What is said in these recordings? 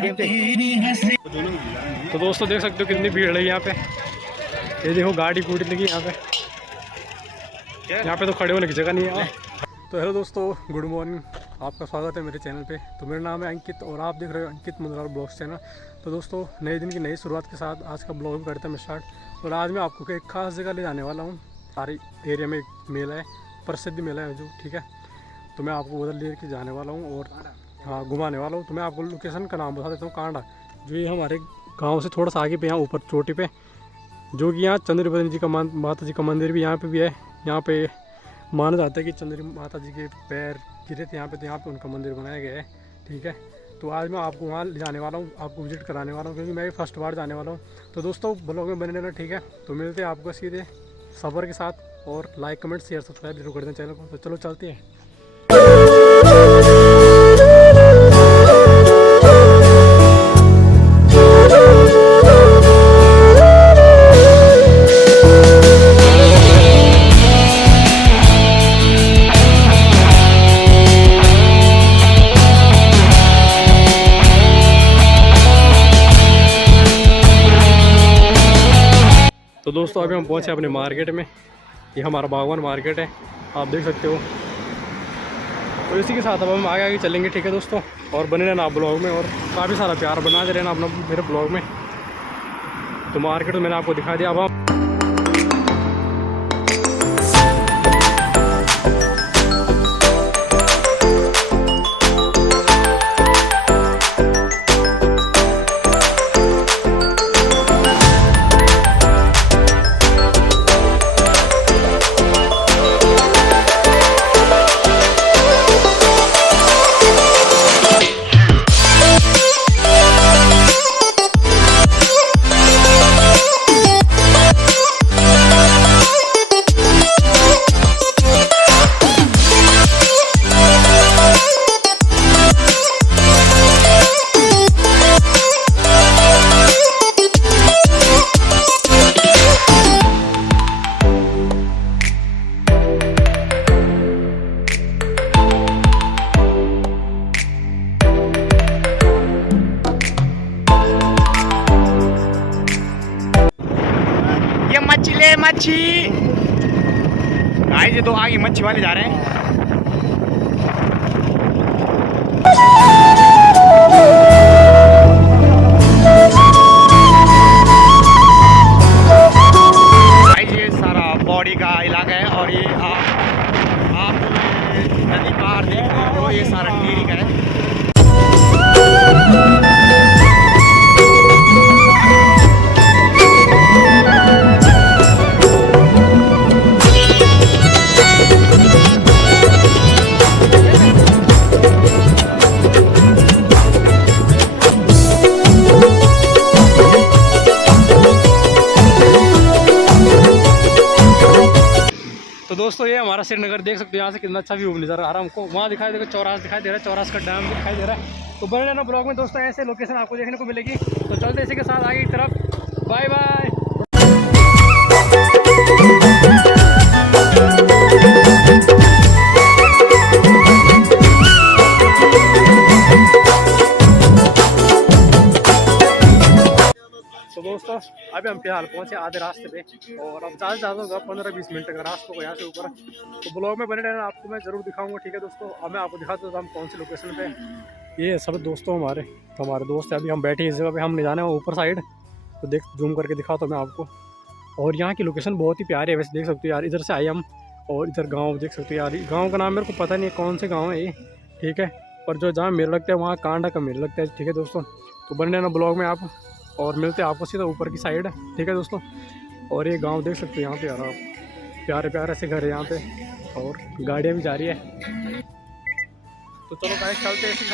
तो दोस्तों देख सकते हो कितनी भीड़ है यहाँ पे। ये देखो गाड़ी कूटी लगी यहाँ पे तो खड़े होने की जगह नहीं है। तो हेलो दोस्तों, गुड मॉर्निंग, आपका स्वागत है मेरे चैनल पे। तो मेरा नाम है अंकित और आप देख रहे हो अंकित मुंद्राल ब्लॉग्स चैनल। तो दोस्तों नए दिन की नई शुरुआत के साथ आज का ब्लॉग करते हैं मैं स्टार्ट। और आज मैं आपको एक खास जगह ले जाने वाला हूँ। हमारे एरिया में एक मेला है, प्रसिद्ध मेला है जो, ठीक है। तो मैं आपको उधर ले के जाने वाला हूँ और हाँ घुमाने वाला हूँ। तो मैं आपको लोकेशन का नाम बता देता हूँ, कांडा, जो ये हमारे गाँव से थोड़ा सा आगे पे यहाँ ऊपर चोटी पे, जो कि यहाँ चंद्रवदन जी का माता जी का मंदिर भी यहाँ पे भी है। यहाँ पे माना जाता है कि चंद्र माता जी के पैर गिरे थे यहाँ पे, तो यहाँ पे उनका मंदिर बनाया गया है, ठीक है। तो आज मैं आपको वहाँ ले जाने वाला हूँ, आपको विजिट कराने वाला हूँ, क्योंकि मैं भी फर्स्ट बार जाने वाला हूँ। तो दोस्तों ब्लॉग में बने रहना, ठीक है। तो मिलते हैं आपको सीधे सफ़र के साथ, और लाइक कमेंट शेयर सब्सक्राइब जरूर कर दें चैनल को। तो चलो चलते हैं। तो दोस्तों अभी हम पहुंचे अपने मार्केट में। ये हमारा बागवान मार्केट है, आप देख सकते हो। तो इसी के साथ अब हम आगे आगे चलेंगे, ठीक है दोस्तों। और बने रहना आप ब्लॉग में, और काफ़ी सारा प्यार बनाते रहना अपना मेरे ब्लॉग में। तो मार्केट मैंने आपको दिखा दिया। अब हम मच्छी भाई, ये तो आगे मच्छी वाले जा रहे हैं। भाई ये सारा पौड़ी का इलाका है, और ये आप नदी पार देख रहे हो, ये सारा टीरी का है। तो दोस्तों ये हमारा श्रीनगर देख सकते हो, यहाँ से कितना अच्छा व्यू नजर आ रहा है हमको। वहाँ दिखाई देगा चौरास दिखाई दे रहा है, चौरास का डैम भी दिखाई दे रहा है। तो बने रहना ब्लॉग में दोस्तों, ऐसे लोकेशन आपको देखने को मिलेगी। तो चलते इसी के साथ आगे की तरफ। Bye bye. तो दोस्तों अभी हम फिलहाल पहुंचे आधे रास्ते पे, और अब ज़्यादा से ज़्यादा होगा 15-20 मिनट का रास्ते को यहाँ से ऊपर। तो ब्लॉग में बने रहना, आपको मैं ज़रूर दिखाऊंगा, ठीक है दोस्तों। अब मैं आपको दिखाता हूँ हम कौन सी लोकेशन पे। ये सब दोस्तों हमारे, तो हमारे दोस्त है। अभी हम बैठे इस जगह पे, हम नहीं जाने ऊपर साइड। तो देख जूम करके दिखाता हूँ मैं आपको। और यहाँ की लोकेशन बहुत ही प्यारी है वैसे, देख सकते हो यार। इधर से आए हम, और इधर गाँव देख सकते हो यार। गाँव का नाम मेरे को पता नहीं है कौन से गाँव है ये, ठीक है। पर जो जहाँ मेला लगता है वहाँ कांडा का मेला लगता है, ठीक है दोस्तों। तो बने रहना ब्लॉग में आप, और मिलते हैं आपको सीधा ऊपर की साइड, ठीक है दोस्तों। और ये गांव देख सकते हो यहाँ पे यार आप, प्यारे प्यारे से घर है यहाँ पे, और गाड़ियाँ भी जा रही है। तो चलो गाइस चलते हैं, इसी के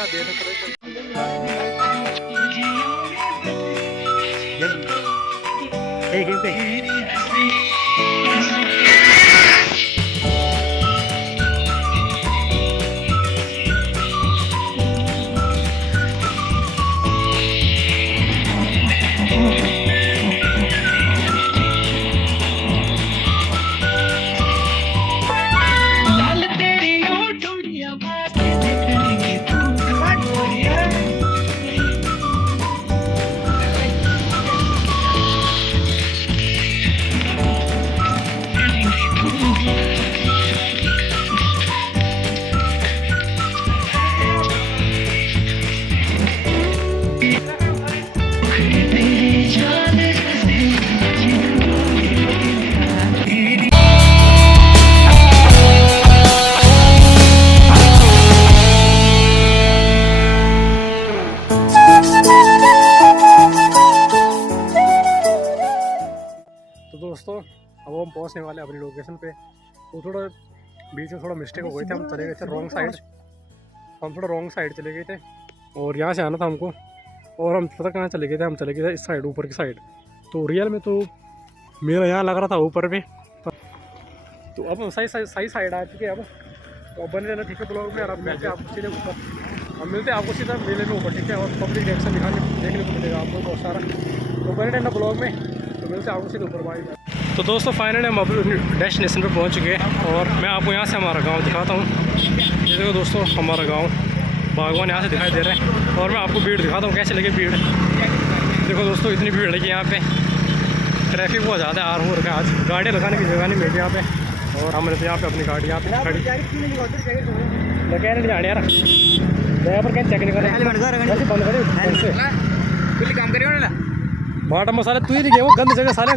पहुंचने वाले अपनी लोकेशन पे। वो थोड़ा बीच में थोड़ा मिस्टेक हो गई थी, हम चले गए थे रॉन्ग साइड, हम थोड़ा रॉन्ग साइड चले गए थे और यहाँ से आना था हमको, और हम पता कहाँ चले गए थे, हम चले गए थे इस साइड ऊपर की साइड। तो रियल में तो मेरा यहाँ लग रहा था ऊपर पे, तो अब हम सही साइड आ चुके हैं अब। तो बने रहना ठीक है ब्लॉग में, और अब मिलते हैं आपको सीधे ऊपर, हम मिलते हैं आपको सीधा मेले में ऊपर, ठीक है। और पब्लिक रिएक्शन देखने को मिलेगा आपको बहुत सारा, तो बने रहना ब्लॉग में, तो मिलते हैं आपको सीधे ऊपर। बाय। तो दोस्तों फाइनली हम अपने डेस्टिनेशन पे पहुंच चुके हैं, और मैं आपको यहाँ से हमारा गांव दिखाता हूँ। ये देखो दोस्तों हमारा गांव, बागवान यहाँ से दिखाई दे रहे हैं, और मैं आपको भीड़ दिखाता हूँ कैसे लगे भीड़। देखो दोस्तों इतनी भीड़ लगी यहाँ पे, ट्रैफिक बहुत ज़्यादा आर हो रखा है आज, गाड़ियाँ लगाने की जगह नहीं मिलती यहाँ पे, और हमने तो यहाँ पे अपनी गाड़ी यहाँ पे खड़ी लगे नहीं जाने यार, यहाँ पर क्या चेक नहीं कर बंद करे काम करियो ना बाटा मसाले तू ही नहीं गए वो गंद जगह साले।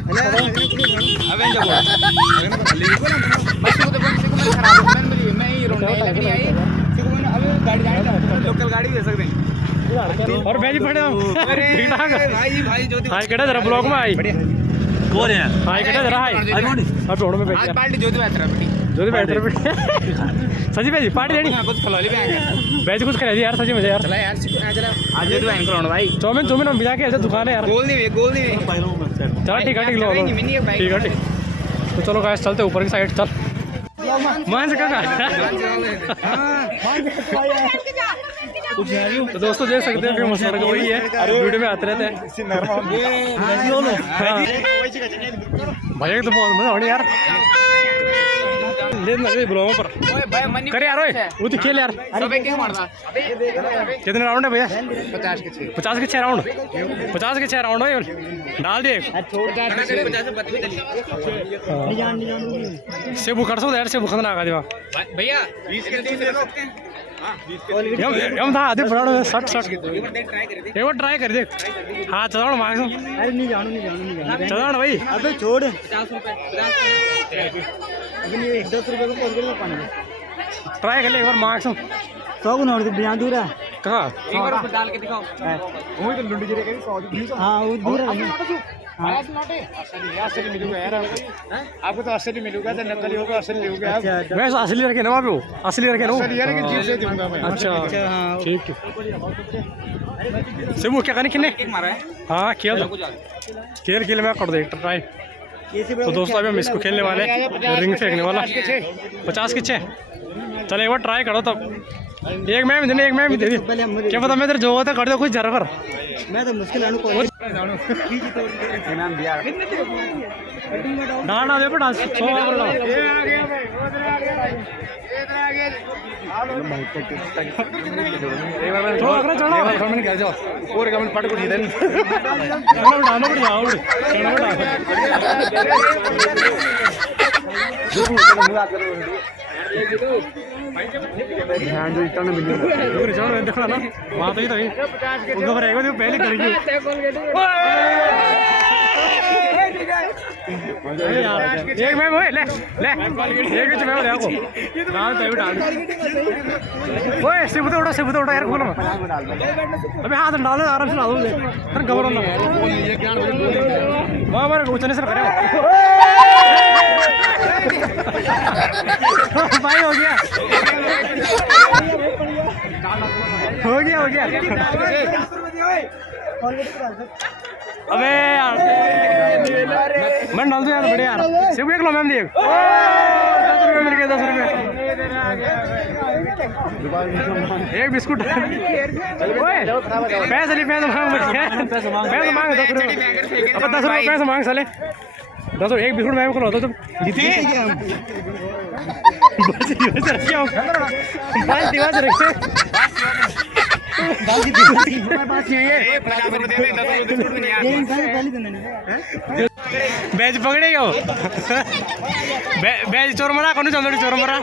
लोकल गाड़ी दे सकते हैं और मैं जी पड़े ठीक ठाक हाई कटा जरा ब्लॉक में आई कौन है हाई कटा जरा हाई अब छोड़ में बैठ पार्टी ज्योति बैठ सजी भाई पार्टी देनी कुछ खिलौली पे बैठ कुछ खरीदी यार सजी मुझे यार चला यार आज ज्योति भाई खिलौना भाई चौमिन हम बिजा के ऐसे दुकान है यार गोल नहीं चलो ठीक है लो ठीक है तो चलो गाइस चलते ऊपर की साइड चल मान से तो दोस्तों देख सकते हैं फेमस सड़क वही है, वीडियो में आते रहते हैं भैया तो बहुत मजा होने यार ब्लॉगों पर करे यार वो तो खेल यार कितने राउंड है भैया 50 के 6 राउंड 50 के 6 राउंड है डाल दिए सेबू कर सकते यार सेबू खतना लगा दिया भैया हम था आधे फटाफट 60 एक बार ट्राई कर देख हाँ चलाओ मांग अरे नहीं जानू चलाओ भाई अबे छोड़ 50 रुपए अभी 10 रुपए को पकड़ में पानी ट्राई कर ले एक बार मांग 100 गुना और बिना दूर है कहाँ एक बार ऊपर डाल के दिखाओ वो तो लुंडी गिरे के हां वो दूर है असली मिलूंगा यार आपको तो असली मिलूंगा तो नकली होगा असली होगा आप मैं असली रखे ना वहाँ पे वो असली रखे ना वो यार कि जीप से दूंगा मैं अच्छा ठीक है सेबू क्या करने किन्ने मारा है हाँ खेल मैं कर दे ट्राई। तो दोस्तों अभी हम इसको खेलने वाले रिंग फेंकने वाला 50 के 6 चलो एक बार ट्राई करो तब एक मैम देने एक मैम दे दी क्या पता मैं तेरे जो होता कर दो कुछ जरा कर मैं तो मुश्किल आने को इनाम दिया डाल दे पर डांस 100 डाल ये आ गया भाई उधर आ गया भाई इधर आ गया एक बार मैं थोड़ा चढ़ा मैंने कह जाओ पूरे कमेंट पट को दे डालो पड़ जाओ ध्यान दो इतना मिल देखो ना वहाँ तो ही तो रहेगा जो पहले करेंगे एक मैम हो ले एक मैम ले आपको डाल पे डाल ओए सिबुते उड़ा यार खोलो अबे हाथ डालो आराम से डालो अरे घबराओ ना वहाँ हमारे उचने से करे भाई हो गया अबे यार मैं डाल दूं यार बड़े यार सिर्फ एक लो मैम देख 10 रुपये मिल गए 10 रुपये एक बिस्कुट पैसे नहीं पैसे मांग 10 रुपये अब 10 रुपये पैसे मांग साले 10 एक बिस्कुट मैम को लो तो बैच पकड़ेगा बैच चोर मरा कौन चंदोड़ी चोर मरा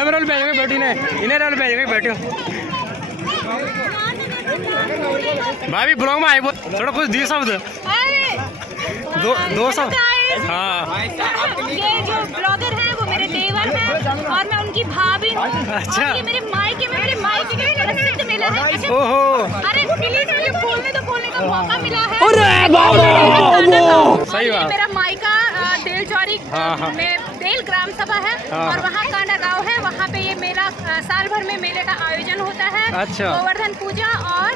एमरल बैच में बैठी ने इन्हें रोल बैच में बैठो भाभी ब्लॉग में आई थोड़ा कुछ दी शब्द दो शब्द हाँ ये जो ब्लॉगर हैं वो मेरे देवर हैं और मैं उनकी भाभी हूँ। अच्छा। और ये मेरे मायके में मेरे मायके का प्रसिद्ध मेला है। अच्छा, ओहो अरे प्लीज मुझे बोलने का मौका मिला है। अरे सही सही बात। मेरा मायका देलचौरी हाँ। में देल ग्राम सभा है हाँ। और वहाँ कांडा गांव है। वहाँ पे ये मेला साल भर में मेले का आयोजन होता है। अच्छा। गोवर्धन पूजा और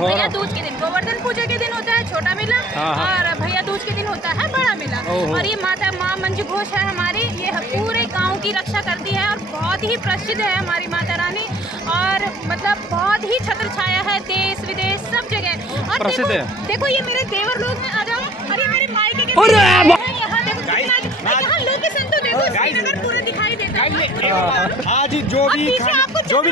भैया दूज के दिन, गोवर्धन पूजा के दिन होता है छोटा मेला हाँ। और भैया दूज के दिन होता है बड़ा मेला। ओहो। और ये माता माँ मंजू घोष है हमारी, ये पूरे गांव की रक्षा करती है और बहुत ही प्रसिद्ध है हमारी माता रानी। और मतलब बहुत ही छत्र छाया है देश विदेश सब जगह। और प्रसिद्ध देखो, है। देखो ये मेरे देवर लोग हैं, आ जाओ। और ये मेरे मायके के देवर हैं, यहाँ देखो कितना- यहाँ लोकेशन तो देखो, श्रीनगर पूरा दिखाई देता है। आज और पीछे आपको जो भी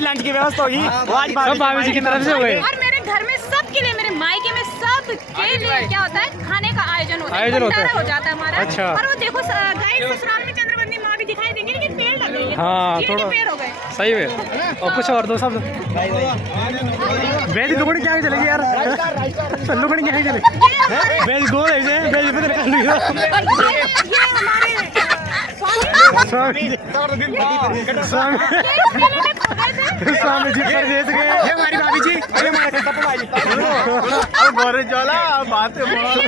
लंच की व्यवस्था हुई वो आज सब भाभी जी की तरफ से हुए। और मेरे घर में सबके लिए, मेरे मायके में सब के लिए क्या होता है, खाने का आयोजन होता है, आयोजन होता है। भंडारा हो जाता है हमारा। अच्छा। और वो देखो गाइस, ससुराल में चंद्रबंदी माँ भी दिखाई देंगे, लेकिन पेड़ लग गए हैं। हाँ, ये थोड़ा- पेड़ हो गए। सही है। और कुछ और दो सब बेज लुकड़ी क्या चलेगी यार, लुकड़ी क्या चलेगी, बेज गोल है, बेज पे ये हमारे स्वामी स्वामी स्वामी जी कर देश गए। हमारी भाभी जी, अरे हमारे कटप्पा जी। अब गौरव ज्वाला बात है मोरनी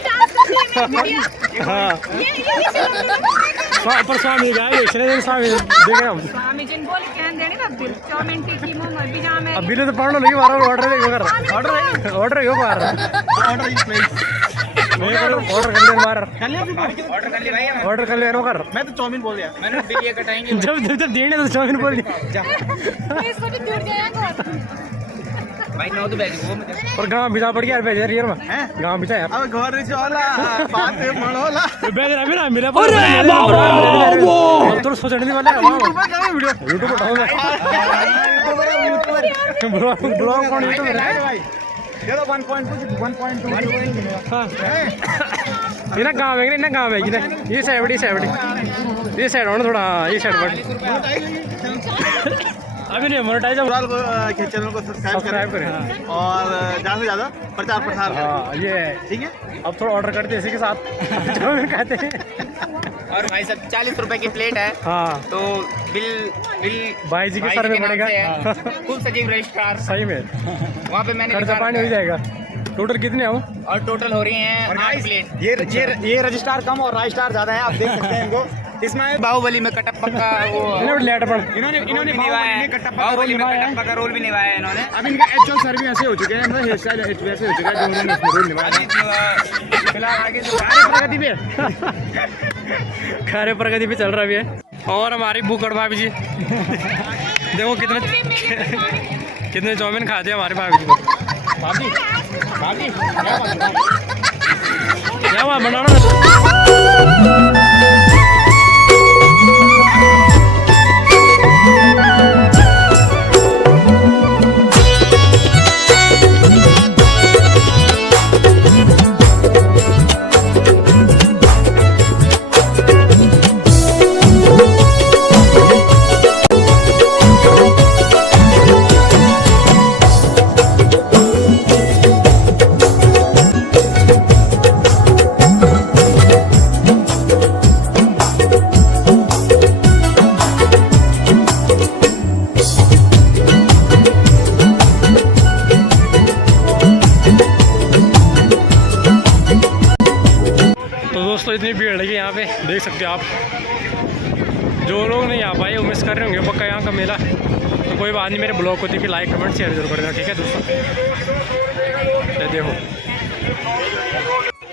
डांस करती है मेरी बिटिया। हाँ, ये पर स्वामी गए स्वामी देख रहे हम। स्वामी जिन बोल कहन देने ना बिल चौमिन टिक्की मोमो बिजा में अब बिल तो पढ़ लो नहीं बार ऑर्डर देखो कर ऑर्डर हो बार ऑर्डर कर ले बार ऑर्डर कर ले कर। मैं तो चाउमीन बोल दिया, मैंने बिलिया कटाएंगे। जब देने तो चाउमीन बोल दिया। इसको भी दूर जाएगा भाई नौ तो बैठ वो मैं और गांव बिजा पड़ गया यार, बेजर यार मैं गांव बिजा यार। अब गौरव ज्वाला बात है मनोला। बेजर अभी ना मेरा पर अरे बाबा तो सोचने नहीं वाला है वीडियो यूट्यूब उठाऊंगा ब्लॉग कौन यूट्यूब है भाई ये तो 1.2 हां ये ना गांव है ना गांव है ये साइड और थोड़ा ये साइड पर अभी नहीं मोनेटाइज के चैनल को सब्सक्राइब करें और ज़्यादा से ज़्यादा प्रचार प्रसार करें। हाँ ये ठीक है। अब थोड़ा ऑर्डर करते हैं इसी के साथ जो भी कहते हैं। और भाई सब 40 रुपए की प्लेट है, हाँ तो बिल भाई जी के सर में पड़ेगा। कुल सजीव रजिस्ट्रार सही में वहाँ पे मैंने खर्चा पानी हो जाएगा। टोटल कितने हो? और टोटल हो रही हैं 8 प्लेट। ये रजिस्ट्रार कम और रजिस्ट्रार ज्यादा है, आप देख सकते हैं इनको। इसमें बाहुबली में कटप्पा का वो इन्होंने लेटर पढ़ इन्होंने निभाया है, बाहुबली में कटप्पा का रोल भी निभाया है इन्होंने। अब इनका एक्चुअल सर भी ऐसे हो चुके हैं, मतलब हेयर स्टाइल वैसे हो चुका है जो उन्होंने उसमें रोल निभाया। फिलहाल आगे जो प्रगति पे कार्य प्रगति पे चल रहा भी है। और हमारी बुकड़ भाभी जी देखो कितने चाउमीन खाते हैं हमारे भाभी जी को। भाभी भाभी क्या हुआ बनाना दोस्तों इतनी भीड़ लगी यहाँ पे देख सकते हो आप। जो लोग नहीं आ पाए वो मिस कर रहे होंगे पक्का यहाँ का मेला। तो कोई बात नहीं, मेरे ब्लॉग को देखिए लाइक कमेंट शेयर जरूर कर देना, ठीक है दोस्तों। ये देखो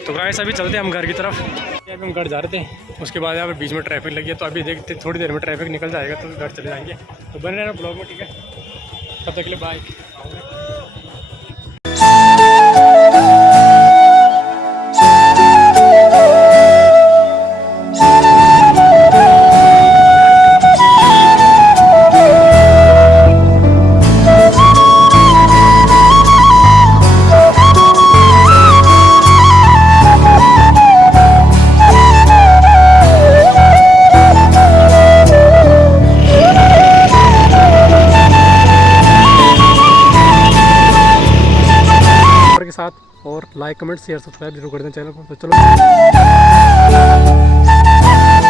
तो गाइस अभी चलते हैं हम घर की तरफ। अभी हम घर जा रहे थे, उसके बाद यहाँ पे बीच में ट्रैफिक लगी है, तो अभी देखते थोड़ी देर में ट्रैफिक निकल जाएगा तो घर चले जाएंगे। तो बने रहना ब्लॉग में, ठीक है। तब तक के लिए बाय। के साथ और लाइक कमेंट शेयर सब्सक्राइब जरूर कर दें चैनल को। तो चलो